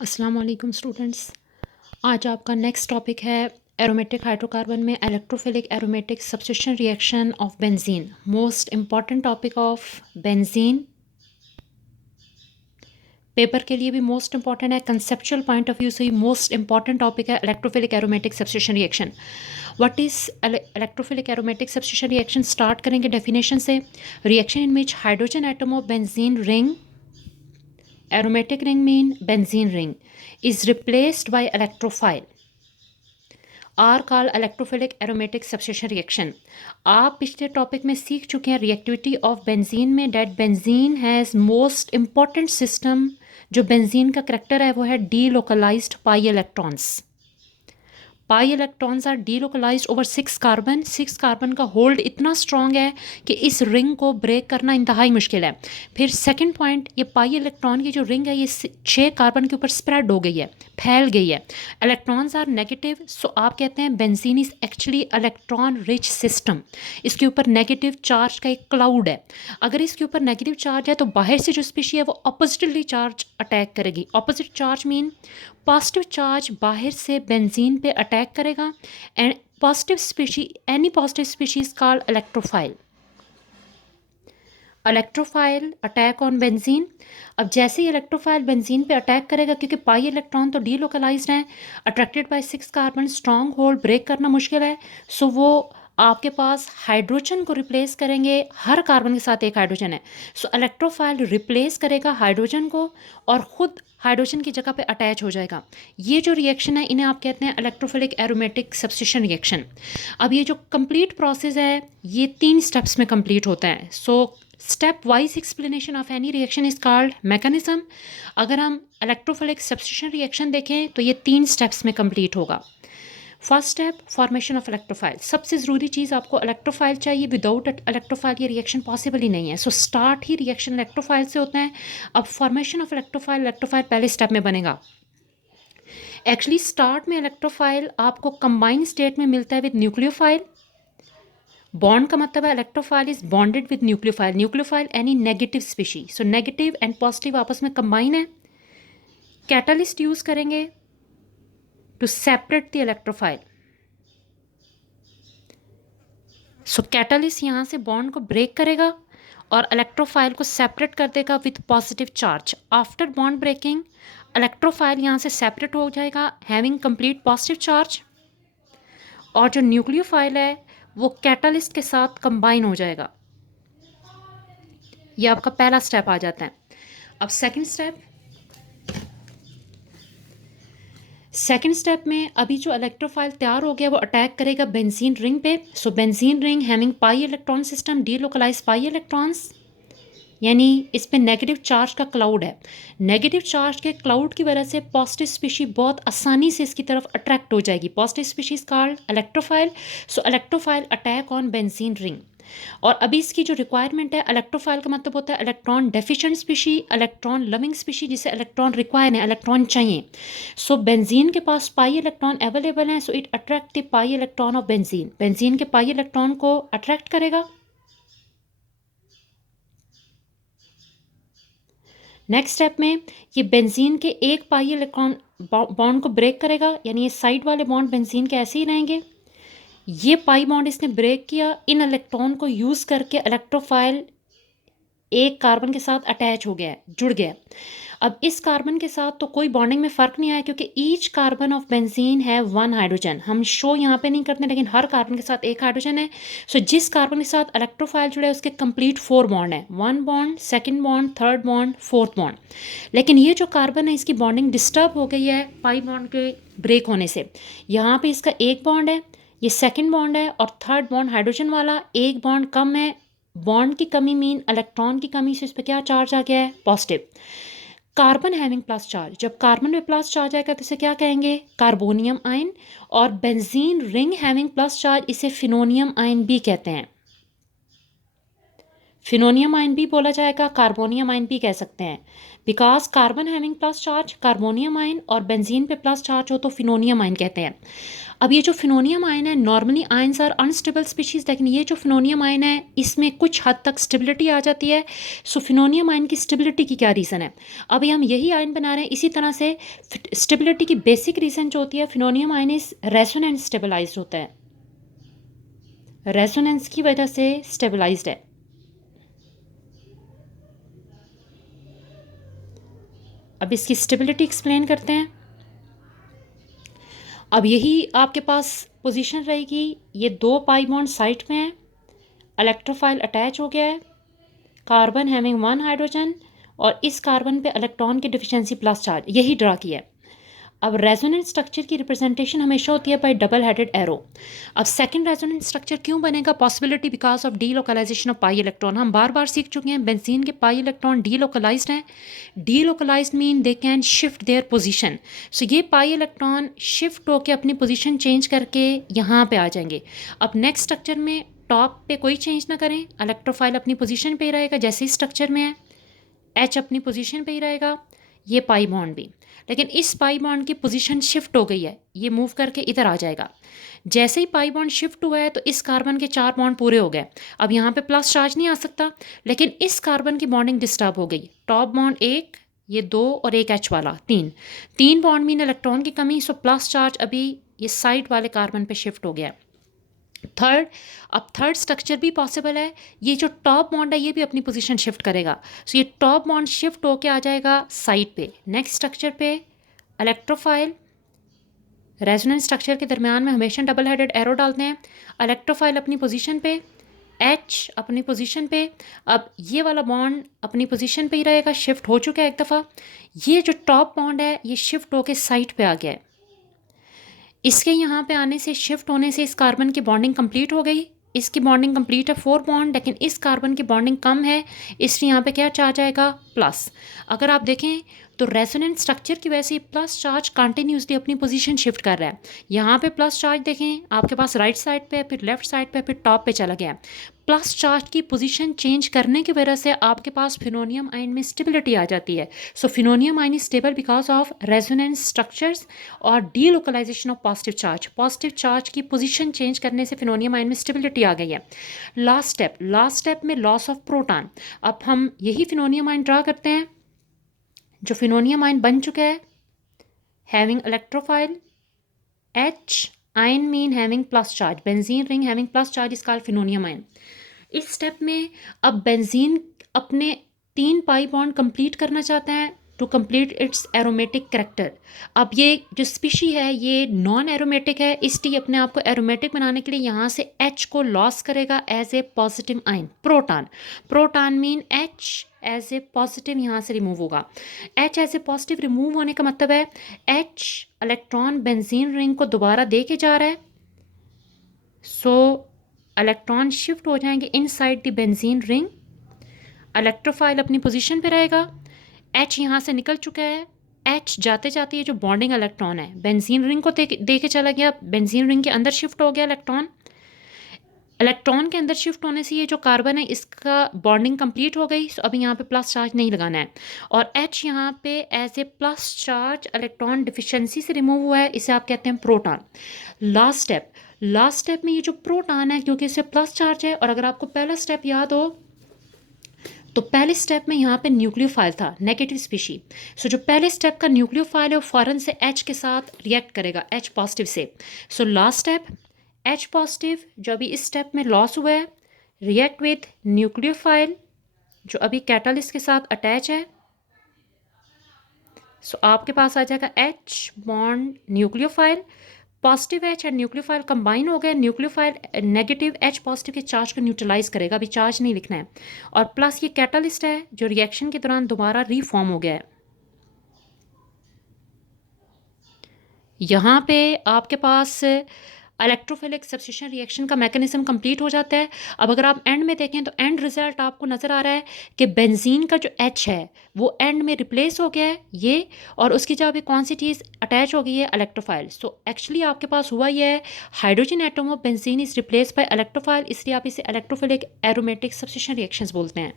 अस्सलाम वालेकुम स्टूडेंट्स। आज आपका नेक्स्ट टॉपिक है एरोमेटिक हाइड्रोकार्बन में electrophilic aromatic substitution reaction of benzene. Most important topic of benzene, paper के लिए भी मोस्ट इंपॉर्टेंट है, कंसेप्चुअल पॉइंट ऑफ व्यू से भी मोस्ट इंपॉर्टेंट टॉपिक है electrophilic aromatic substitution reaction. What is electrophilic aromatic substitution reaction? Start करेंगे definition से। Reaction in which hydrogen atom of benzene ring, aromatic ring mean benzene ring, is replaced by electrophile are called electrophilic aromatic substitution reaction. आप पिछले topic में सीख चुके हैं reactivity of benzene में, that benzene has most important system. जो benzene का character है वो है delocalised pi electrons. Pi electrons are delocalised over 6 carbon. 6 carbon का होल्ड इतना स्ट्रॉन्ग है कि इस रिंग को ब्रेक करना इंतहाई मुश्किल है। फिर सेकंड पॉइंट, ये पाई इलेक्ट्रॉन की जो रिंग है ये 6 कार्बन के ऊपर स्प्रेड हो गई है, फैल गई है। इलेक्ट्रॉन्स आर नेगेटिव, सो आप कहते हैं benzene is actually electron rich system. इसके ऊपर नेगेटिव चार्ज का एक क्लाउड है। अगर इसके ऊपर नेगेटिव चार्ज है तो बाहर से जो स्पीशी है वो ऑपोजिटली चार्ज अटैक करेगी। Opposite charge mean positive charge बाहर से बेंजीन पे अटैक करेगा and positive species, any positive species called electrophile. Electrophile attack on benzene. अब जैसे ही इलेक्ट्रोफाइल बेंजीन पे अटैक करेगा, क्योंकि पाई इलेक्ट्रॉन तो डीलोकलाइज्ड हैं, attracted by 6 carbon, strong hold, break करना मुश्किल है। सो वो आपके पास हाइड्रोजन को रिप्लेस करेंगे। हर कार्बन के साथ एक हाइड्रोजन है, सो इलेक्ट्रोफाइल रिप्लेस करेगा हाइड्रोजन को और ख़ुद हाइड्रोजन की जगह पे अटैच हो जाएगा। ये जो रिएक्शन है इन्हें आप कहते हैं इलेक्ट्रोफिलिक एरोमेटिक सब्स्टिट्यूशन रिएक्शन। अब ये जो कंप्लीट प्रोसेस है ये 3 स्टेप्स में कंप्लीट होता है। So step wise explanation of any reaction is called mechanism. अगर हम इलेक्ट्रोफिलिक सब्स्टिट्यूशन रिएक्शन देखें तो ये 3 स्टेप्स में कंप्लीट होगा। First step, formation of electrophile. सबसे ज़रूरी चीज़ आपको इलेक्ट्रोफाइल चाहिए, विदाउट इलेक्ट्रोफाइल ये रिएक्शन पॉसिबल ही नहीं है। सो स्टार्ट ही रिएक्शन इलेक्ट्रोफाइल से होता है। अब फॉर्मेशन ऑफ इलेक्ट्रोफाइल, इलेक्ट्रोफाइल पहले स्टेप में बनेगा। एक्चुअली स्टार्ट में इलेक्ट्रोफाइल आपको कंबाइंड स्टेट में मिलता है विद न्यूक्लियोफाइल। बॉन्ड का मतलब है electrophile is bonded with nucleophile. Nucleophile any negative species, so negative and positive आपस में कंबाइन है। कैटलिस्ट यूज करेंगे to separate the electrophile. So catalyst यहाँ से बॉन्ड को ब्रेक करेगा और इलेक्ट्रोफाइल को सेपरेट कर देगा with positive charge. After bond breaking electrophile यहाँ से सेपरेट हो जाएगा हैविंग कंप्लीट पॉजिटिव चार्ज, और जो न्यूक्लियोफाइल है वो कैटलिस्ट के साथ कंबाइन हो जाएगा। ये आपका पहला स्टेप आ जाता है। अब सेकंड स्टेप में अभी जो इलेक्ट्रोफाइल तैयार हो गया वो अटैक करेगा बेंजीन रिंग पे। So benzene ring having pi electron system, delocalise pi electrons, यानी इस पे नेगेटिव चार्ज का क्लाउड है। नेगेटिव चार्ज के क्लाउड की वजह से पॉजिटिव स्पीशी बहुत आसानी से इसकी तरफ अट्रैक्ट हो जाएगी। Positive species called electrophile. So electrophile attack on benzene ring. और अभी इसकी जो रिक्वायरमेंट है, इलेक्ट्रोफाइल का मतलब होता है electron deficient species, electron loving species, जिसे इलेक्ट्रॉन रिक्वायर है, इलेक्ट्रॉन चाहिए। सो बेंजीन के पास पाई इलेक्ट्रॉन अवेलेबल है, so it attract the pi electron of benzene. Benzene के पाई इलेक्ट्रॉन को अट्रैक्ट करेगा। नेक्स्ट स्टेप में ये बेंजीन के एक पाई इलेक्ट्रॉन बॉन्ड को ब्रेक करेगा, यानी ये साइड वाले बॉन्ड बेंजीन के ऐसे ही रहेंगे। ये पाई बॉन्ड इसने ब्रेक किया, इन इलेक्ट्रॉन को यूज़ करके इलेक्ट्रोफाइल एक कार्बन के साथ अटैच हो गया है, जुड़ गया। अब इस कार्बन के साथ तो कोई बॉन्डिंग में फ़र्क नहीं आया, क्योंकि ईच कार्बन ऑफ बेंजीन है 1 हाइड्रोजन। हम शो यहाँ पे नहीं करते, लेकिन हर कार्बन के साथ एक हाइड्रोजन है। सो जिस कार्बन के साथ इलेक्ट्रोफाइल जुड़ा है उसके कंप्लीट 4 बॉन्ड है, 1 bond, second bond, third bond, fourth bond. लेकिन ये जो कार्बन है इसकी बॉन्डिंग डिस्टर्ब हो गई है पाई बॉन्ड के ब्रेक होने से। यहाँ पर इसका एक बॉन्ड है, ये सेकेंड बॉन्ड है, और थर्ड बॉन्ड हाइड्रोजन वाला एक बॉन्ड कम है। बॉन्ड की कमी मीन इलेक्ट्रॉन की कमी, से इस पर क्या चार्ज आ गया है? Positive. Carbon having plus charge, जब कार्बन में प्लस चार्ज आएगा तो इसे क्या कहेंगे? Carbonium ion. और benzene ring having plus charge, इसे फिनोनियम आयन भी कहते हैं। फिनोनियम आयन भी बोला जाएगा, कार्बोनियम आयन भी कह सकते हैं, because carbon having plus charge carbonium ion और बेंजीन पे प्लस चार्ज हो तो फिनोनियम आयन कहते हैं। अब ये जो फिनोनियम आयन है, normally ions are unstable species, लेकिन ये जो फिनोनियम आयन है इसमें कुछ हद तक स्टेबिलिटी आ जाती है। सो फिनोनियम आयन की स्टेबिलिटी की क्या रीज़न है, अभी हम यही आयन बना रहे हैं। इसी तरह से स्टेबिलिटी की बेसिक रीज़न जो होती है, फिनोनियम आयन इज रेजोनेंस स्टेबलाइज्ड होता है, रेजोनेंस की वजह से स्टेबलाइज्ड है। अब इसकी स्टेबिलिटी एक्सप्लेन करते हैं। अब यही आपके पास पोजीशन रहेगी, ये दो पाई बॉन्ड साइड में है, इलेक्ट्रोफाइल अटैच हो गया है, कार्बन हैविंग वन हाइड्रोजन, और इस कार्बन पे इलेक्ट्रॉन की डिफिशिएंसी प्लस चार्ज, यही ड्रा किया है। अब रेजोनेंस स्ट्रक्चर की रिप्रेजेंटेशन हमेशा होती है बाय डबल हेडेड एरो। अब सेकंड रेजोनेंस स्ट्रक्चर क्यों बनेगा, possibility because of delocalisation of pi electron. हम बार बार सीख चुके हैं बेंजीन के पाई इलेक्ट्रॉन डी लोकलाइज्ड हैं। Delocalised mean they can shift their position. So ये पाई इलेक्ट्रॉन शिफ्ट होकर अपनी पोजीशन चेंज करके यहाँ पे आ जाएंगे। अब नेक्स्ट स्ट्रक्चर में टॉप पे कोई चेंज ना करें, इलेक्ट्रोफाइल अपनी पोजीशन पे ही रहेगा जैसे ही स्ट्रक्चर में है, एच अपनी पोजीशन पे ही रहेगा, ये पाई बॉन्ड भी। लेकिन इस पाई बॉन्ड की पोजीशन शिफ्ट हो गई है, ये मूव करके इधर आ जाएगा। जैसे ही पाई बॉन्ड शिफ्ट हुआ है तो इस कार्बन के 4 बॉन्ड पूरे हो गए। अब यहाँ पे प्लस चार्ज नहीं आ सकता, लेकिन इस कार्बन की बॉन्डिंग डिस्टर्ब हो गई। टॉप बॉन्ड एक, ये दो, और एक एच वाला तीन, तीन बॉन्ड मीन इलेक्ट्रॉन की कमी। सो प्लस चार्ज अभी ये साइड वाले कार्बन पे शिफ्ट हो गया। थर्ड, अब थर्ड स्ट्रक्चर भी पॉसिबल है, ये जो टॉप बॉन्ड है ये भी अपनी पोजीशन शिफ्ट करेगा। सो ये टॉप बॉन्ड शिफ्ट होके आ जाएगा साइड पे, नेक्स्ट स्ट्रक्चर पे इलेक्ट्रोफाइल। रेजोनेंस स्ट्रक्चर के दरमियान में हमेशा डबल हेडेड एरो डालते हैं। इलेक्ट्रोफाइल अपनी पोजीशन पे, एच अपनी पोजीशन पे। अब ये वाला बॉन्ड अपनी पोजीशन पे ही रहेगा, शिफ्ट हो चुका है एक दफ़ा। ये जो टॉप बॉन्ड है ये शिफ्ट होके साइड पे आ गया है। इसके यहाँ पे आने से, शिफ्ट होने से इस कार्बन की बॉन्डिंग कंप्लीट हो गई। इसकी बॉन्डिंग कंप्लीट है 4 बॉन्ड, लेकिन इस कार्बन की बॉन्डिंग कम है, इसलिए यहाँ पे क्या चार्ज आएगा, प्लस। अगर आप देखें तो रेजोनेंट स्ट्रक्चर की वजह से प्लस चार्ज कंटिन्यूसली अपनी पोजीशन शिफ्ट कर रहा है। यहाँ पे प्लस चार्ज देखें आपके पास राइट साइड पे, फिर लेफ्ट साइड पे, फिर टॉप पे चला गया। प्लस चार्ज की पोजीशन चेंज करने की वजह से आपके पास फिनोनियम आयन में स्टेबिलिटी आ जाती है। So phenonium ion is stable because of resonance structures और delocalisation of positive charge. Positive charge की पोजीशन चेंज करने से फिनोनियम आयन में स्टेबिलिटी आ गई है। लास्ट स्टेप में लॉस ऑफ प्रोटॉन। अब हम यही फिनोनियम आयन ड्रा करते हैं। जो फिनोनियम आयन बन चुका है, having electrophile H, ion mean having plus charge, benzene ring having plus charge is called phenonium ion. इस स्टेप में अब बेंजीन अपने 3 पाई बॉन्ड कंप्लीट करना चाहता है to complete its aromatic character. अब ये जो स्पीशी है ये नॉन एरोमेटिक है, इसलिए अपने आप को एरोमेटिक बनाने के लिए यहाँ से H को लॉस करेगा as a positive ion, proton. Proton mean H as a positive यहाँ से रिमूव होगा। H as a positive remove होने का मतलब है H इलेक्ट्रॉन बेंजीन रिंग को दोबारा दे के जा रहा है। सो इलेक्ट्रॉन शिफ्ट हो जाएंगे inside the benzene ring, electrophile अपनी पोजीशन पे रहेगा। H यहाँ से निकल चुका है, H जाते जाते ये जो बॉन्डिंग इलेक्ट्रॉन है बेंजीन रिंग को दे के चला गया, बेंजीन रिंग के अंदर शिफ्ट हो गया इलेक्ट्रॉन। इलेक्ट्रॉन के अंदर शिफ्ट होने से ये जो कार्बन है इसका बॉन्डिंग कंप्लीट हो गई। सो अभी यहाँ पे प्लस चार्ज नहीं लगाना है, और H यहाँ पे as a plus charge electron deficiency से रिमूव हुआ है, इसे आप कहते हैं प्रोटॉन। लास्ट स्टेप में ये जो प्रोटॉन है, क्योंकि इसे प्लस चार्ज है, और अगर आपको पहला स्टेप याद हो तो पहले स्टेप में यहाँ पे न्यूक्लियोफाइल था, नेगेटिव स्पीशी। सो जो पहले स्टेप का न्यूक्लियोफाइल है वो फ़ौरन से H के साथ रिएक्ट करेगा, H पॉजिटिव से। So last step H positive जो अभी इस स्टेप में लॉस हुआ है, रिएक्ट विथ न्यूक्लियोफाइल जो अभी कैटालिस्ट के साथ अटैच है। सो आपके पास आ जाएगा H bond nucleophile, positive H and nucleophile combine हो गए। न्यूक्लियोफाइल नेगेटिव H पॉजिटिव के चार्ज को न्यूट्रलाइज करेगा, अभी चार्ज नहीं लिखना है। और प्लस ये कैटालिस्ट है जो रिएक्शन के दौरान दोबारा रीफॉर्म हो गया है। यहाँ पे आपके पास इलेक्ट्रोफिलिक सब्स्टिट्यूशन रिएक्शन का मैकेनिज्म कंप्लीट हो जाता है। अब अगर आप एंड में देखें तो एंड रिजल्ट आपको नज़र आ रहा है कि बेंजीन का जो H है वो एंड में रिप्लेस हो गया है ये, और उसकी जगह पे कौन सी चीज़ अटैच हो गई है, इलेक्ट्रोफाइल। सो एक्चुअली आपके पास हुआ ये है, hydrogen atom of benzene is replace by electrophile, इसलिए आप इसे इलेक्ट्रोफिलिक एरोमेटिक सब्स्टिट्यूशन रिएक्शंस बोलते हैं।